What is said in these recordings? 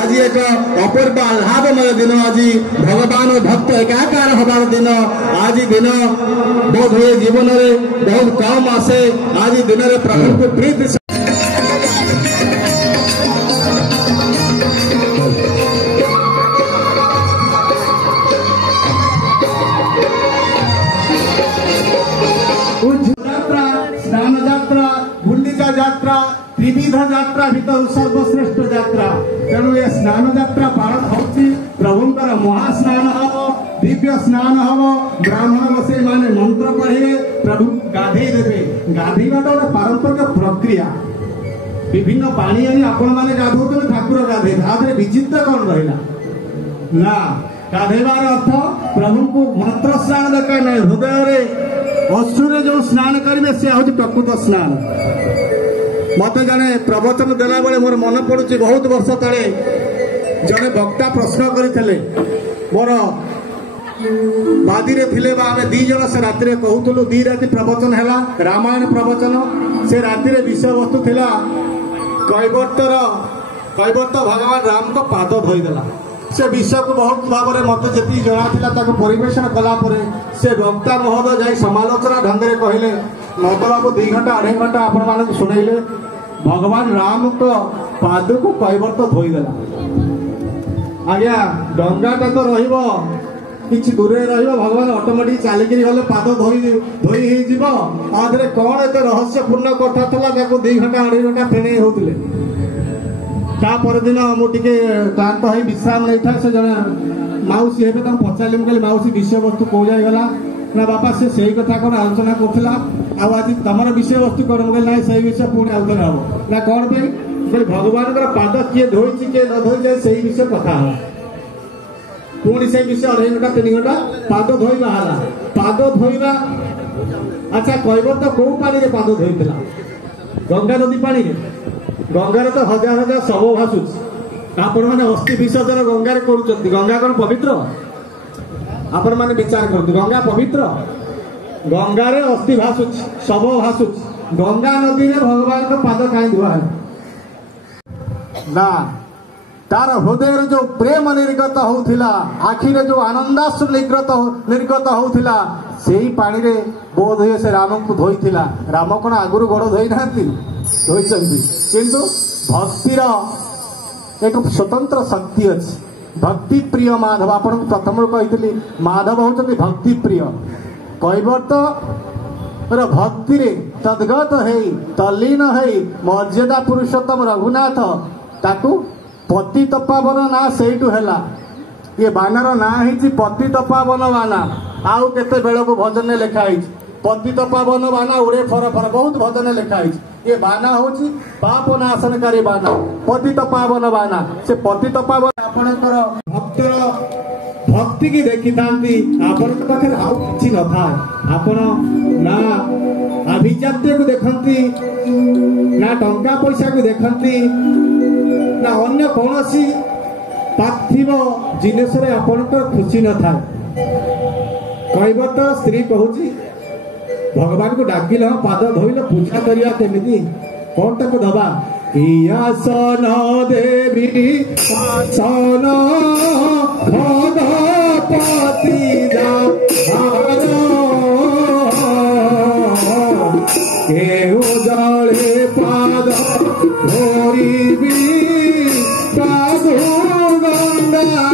आज एक अपूर्व आह्लादमय दिन आज भगवान भक्त एकाकार हबार दिन आज दिन बोध हुए जीवन में बहुत कम आसे आज दिन में प्रभु को प्रीति स्नान यात्रा गुंडीचा यात्रा त्रिविध यात्रा भीतर सर्वश्रेष्ठ यात्रा तेणु ये स्नान यात्रा पालन होती प्रभुंकर महास्नान हम दिव्य स्नान हम ब्राह्मण बसे माने मंत्र पढ़े प्रभु गाधे देवे गाधेवा गोटे पारंपरिक प्रक्रिया विभिन्न पानी आनी आपण माने गाधोते ठाकुर गाधे तादरे विचित्र कौन रहा ना गाधेवार अर्थ प्रभु को मंत्र स्नान दरकार नहीं हृदय अश्रुरे जो स्नान करेंगे से हूँ प्रकृत स्नान मत जड़े प्रवचन देला बेले मोर मन पड़ुची बहुत वर्ष तले जड़े वक्ता प्रश्न करते मोर बादी रे थिले बा आमे दी जण से राति कहूलु दी राति प्रवचन है रामायण प्रवचन से राति विषय वस्तु थिला कैवर्त भगवान राम को पाद धोईदेला से विषय को बहुत भाव में मत जी जना परिवेशन कलापर से वक्ता महोदय जाई समालोचना ढंग से कहले नदबाबू 2 घंटा 2.5 घंटा आपण मानक सुनैले भगवान राम को पाद को कैवर्त धोईदेला आज्ञा डंगाटा तो रहिबो किछि दूरे रहिबो भगवान ऑटोमेटिक चलिक गले पाद धोई हो आधे कौन एत रहस्यपूर्ण कथा था 2 घंटा 2.5 घंटा फेणे होतिले ता परदिन मुझे क्लांत हो विश्राम नहीं था से जन मौसी हे पचारे मुझे मौसी विषय वस्तु कौ जाएगा ना बापा से सही कथा कौन आलोचना करूला आज तुम विषय वस्तु कौन मुझे ना सही विषय पुणी आउ थे हम ना कौन पे भगवान पाद किए धोई किए न धोई जाए से विषय कथा हम पुणी से विषय 2.5 घंटा 3 घंटा पाद धोईवा पाद धोईवा अच्छा कैवर्त कौ पानी पाद धोईला गंगा नदी पानी गंगार तो हजार हजार शव भासुच आपण मैंने अस्थि विसर्जन गंगार कर गंगा कौन पवित्र आपण मैंने विचार कर गंगा पवित्र गंगार अस्थि भासुच शव भासुच गंगा नदी में भगवान का पाद कहीं धुआ ना तार हृदय जो प्रेम निर्गत होता आखिरे जो आनंदाश्रु निर्गत होता से ही पानी रे बोध हुए से राम को धोई राम कौन आगुरी गोड़ धोई ना किंतु भक्तिर एक स्वतंत्र शक्ति अच्छी भक्ति प्रिय माधव आपन प्रथम कही माधव होती भक्ति प्रिय कैवर्त भक्ति तद्गत है तल्लीन है मर्यादा पुरुषोत्तम रघुनाथ ताकू पतित पावन ना से ये बानर ना ही पतित पावन बाना आउ केते बेल को भजन लिखाई पतित पावन बाना उड़े फर फर बहुत भजन लिखाई ये बाना होची पाप नाशनकारी बाना पतित पावन बाना से पतित पावन आपणकर भक्तर भक्ति की देखी थांती आपण पाखे आउ किछि न थाए आपण ना अभिजात्य को देखंती ना टंका पैसा को देखंती ना अन्य कौनसी पार्थिव जिनिस रे आपणकर खुशी न थाए कहब तो स्त्री कहूची भगवान को डाकिल पाद धोइल पूजा करिया केमिति कौन तक दबा आसन देवी आसन भगवती केहू जले पाद धोइबी साधु गंगा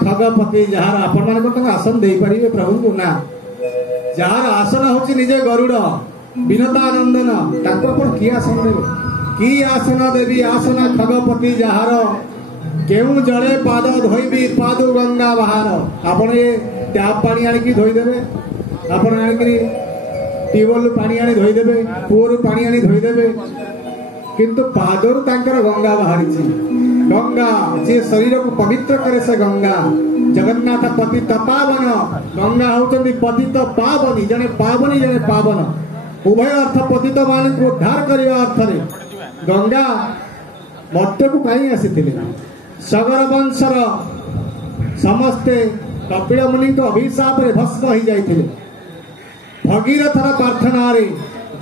खगपति जार आपण मान आसन दे पारे प्रभु को ना जार आसन हूँ निजे गरुड़ विनतानंदन कि आसन देवे कि आसन देवी आसन खगपति जार केउ जड़े पाद धोबी पाद गंगा बाहर आपण ये टैप पानी आनिकी धोईदेवे आपण आनिकी ट्यूबवेल पानी आनी धोईदेवे कूअर पानी आनी धोईदेवे किंतु पादर तांकर गंगा बाहरी गंगा जे शरीर को पवित्र करे से गंगा जगन्नाथ पतित पावन गंगा होचंदी पतित पावनी जने पावन उभय अर्थ पतित मान को उद्धार करने अर्थ रे गंगा मर्त्य को कहीं आसी सगर वंशर समस्ते कपिल मुनि अभिशाप रे भस्म हो जाते भगीरथर प्रार्थना रे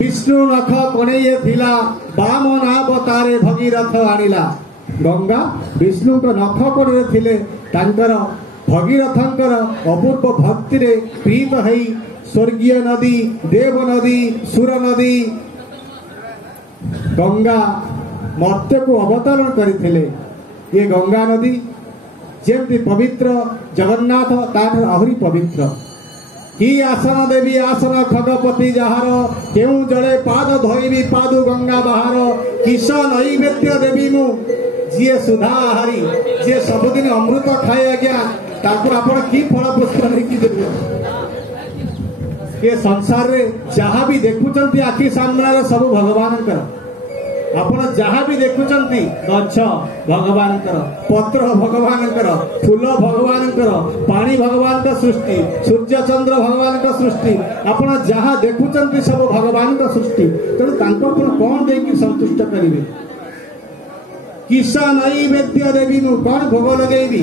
विष्णु नख कणेये थिला बामन अवतारे भगीरथ आनिला गंगा विष्णु को नख कणे थिले तांकर भगीरथंकर अपूर्व भक्ति रे प्रीत हई स्वर्गीय नदी देव नदी सुर नदी गंगा मर्त्य को अवतरण करथिले ये गंगा नदी जेमती पवित्र जगन्नाथ ताठर आहुरी पवित्र कि आसन देवी आसन खगपति जहार केउ जड़े पाद धोइबी पादु गंगा बाहर किस नैवेद्य देवी मु जी सुधा आहारी जी सबुदिन अमृत खाए आज्ञा ताको आपण की फल पुष्प नहीं देवे ये संसार रे जहाँ भी देखुचंती आखि सामने सब भगवान आपण जहाँ भी देखुचंती गछ भगवान पत्र भगवान फूल भगवान पानी भगवान का सृष्टि सूर्य चंद्र भगवान का सृष्टि आपण जहाँ देखुचंती सब भगवान का सृष्टि तेणु कौन देकी संतुष्ट करेंगे किसा नैवेद्य देवी मु कौन भोग लगेबी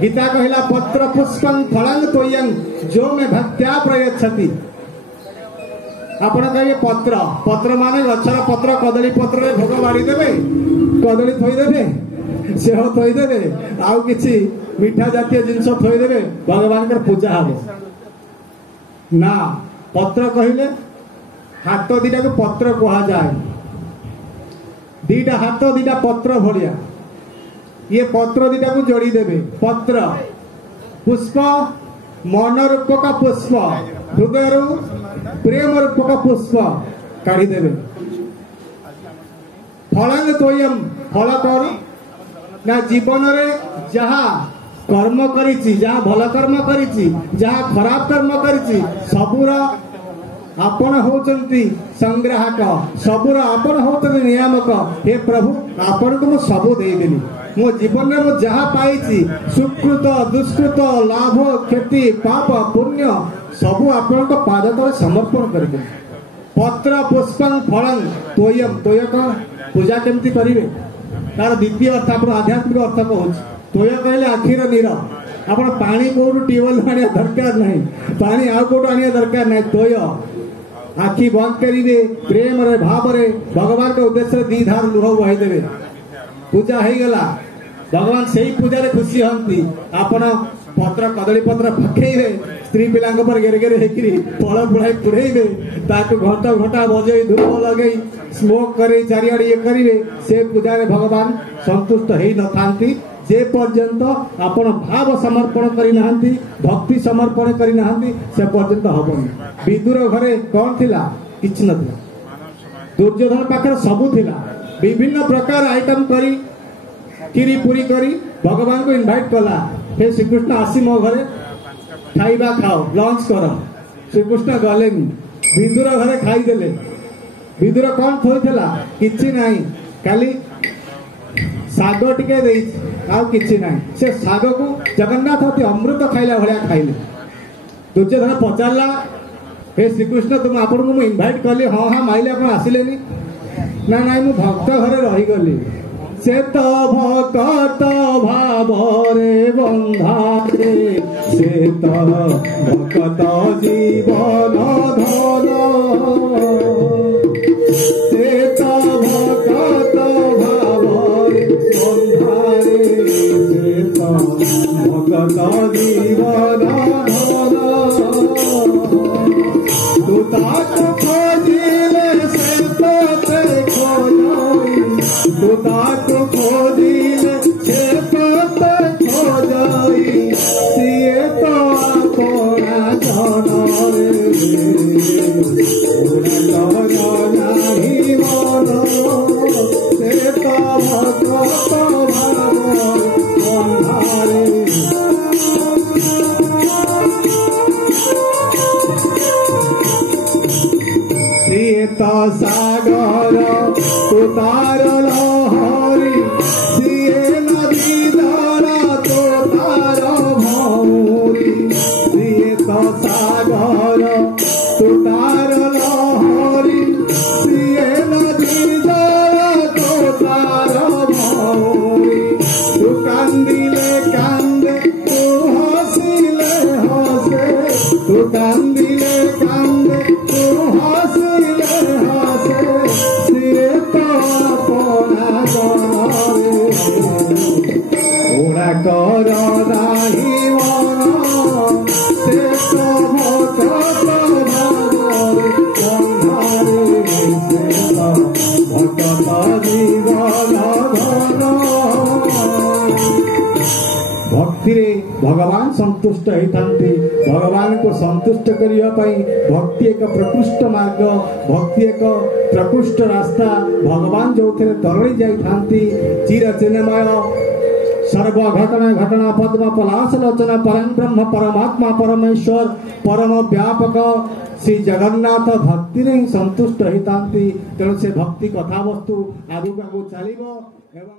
गीता कहला पत्र पुष्पं फलं तोयं जो में भक्त्या प्रयच्छति आपण कहे पत्र पत्र माने गछर पत्र कदली पत्र रे भोग बाड़ी देबे कदली थोई देबे सेह थोई देबे आउ किछि मीठा जातीय जिंस थोई देबे भगवान कर पूजा हबे ना पत्र कहिले हाथ दीटा को पत्र कहा जाए दीटा हाथ दीटा पत्र भलिया ये पत्र दीटा को जोड़ी देबे पत्र पुष्प मन रूप का पुष्प हृदय प्रेम रूप का पुष्प काढ़ी देवे फलांग तोयम फल कौन ना जीवन रे जहा कर्म करिछि जहा भल कर्म करिछि जहा खराब कर्म करिछि सबुरा आपण होचंती संग्राहक सबुर आपण होचंती नियामक हे प्रभु आपण को मु सब दे देली मो जीवन में मु जहा पाइछि सुकृत दुष्कृत लाभ क्षति पाप पुण्य सब आपण को पाद तले समर्पण करके पत्र पुष्पं फलं तोयम तोय कौन पूजा केमती करिवे तार द्वितीय अर्थ आपण आध्यात्मिक अर्थ कहूँ तोय कहले आखिर नीर आपण पानी कोठू ट्यूबवेल आने दरकार नहीं पानी आउ कोठू आने दरकार नहीं तोय आखि बंद करिवे प्रेम रे भाव रे भगवान के उद्देश्य दी धार लुह बहाई देवे पूजा हो गला भगवान सही पूजा रे खुशी हंती आपण पत्र कदली पत्र पकेइबे स्त्री पिला पर घेरे घेरे हेकरी फल फुड़ाई पुड़ेबे ताको घंटा घंटा बजे धूप लगे स्मोक करे चारिआडे ये करिवे से पूजा रे भगवान संतुष्ट हेई न थांती जे पर्यंत आपण भाव समर्पण करी नाहंती भक्ति समर्पण करी नाहंती से पर्यंत हबनी विदुर घरे कौन थिला किछ नथिला दुर्योधन पाखर सबु थिला विभिन्न प्रकार आइटम करी खीरी पूरी करी भगवान को इनवाइट कला हे श्रीकृष्ण आसी मो घरे खाइबा खाओ लंच कर श्रीकृष्ण गले विदुर घरे खाई देले विदुर कौन थोइथिला किछि नाही खाली साग टिके देई आ किछि नाही से साग को जगन्नाथ अति अमृत खाइला भलिया खाइले दुर्योधन पचारला हे श्रीकृष्ण तुम आपण को इनवाइट करले हां हां माइले आपण आसिलेनी ना नाही मु भक्त घरे रही गली से तो भक्त भाव रे बंधारे से तो भक्त जीवन धन से तो भक्त भाव रे बंधारे से तो भक्त जीवन धन तू ताको खोजिले से तो ते खोजई तू ताको खोजिले से तो खोजई सिए तो अपना जन नहीं मन से तो भक्त भाव बंधारे सीता सागर तुतार लहरी सीए नदी धारा तुतार भौरी सीता सागर तुतार लहरी सीए नदी धारा तुतार भौरी तू कांदिले कांदे तू हसिले हसे तू कांदिले कांदे तू हसिले हसे सिए तो अपना गरे ओरा कर नाही मन से तो भक्त भागरे बंधारे से तो भक्त जीवन धन भक्ति रे भगवान संतुष्ट होती भगवान को संतुष्ट करने भक्ति एक प्रकृष्ट मार्ग भक्ति एक प्रकृष्ट रास्ता भगवान जो थे तरणी जाती चिर चिन्मय सर्व घटना घटना पद्म पलाश लोचना परम ब्रह्म परमात्मा परमेश्वर परम व्यापक श्री जगन्नाथ भक्ति रे संतुष्ट होती तेणु से भक्ति कथा वस्तु आगु चलो।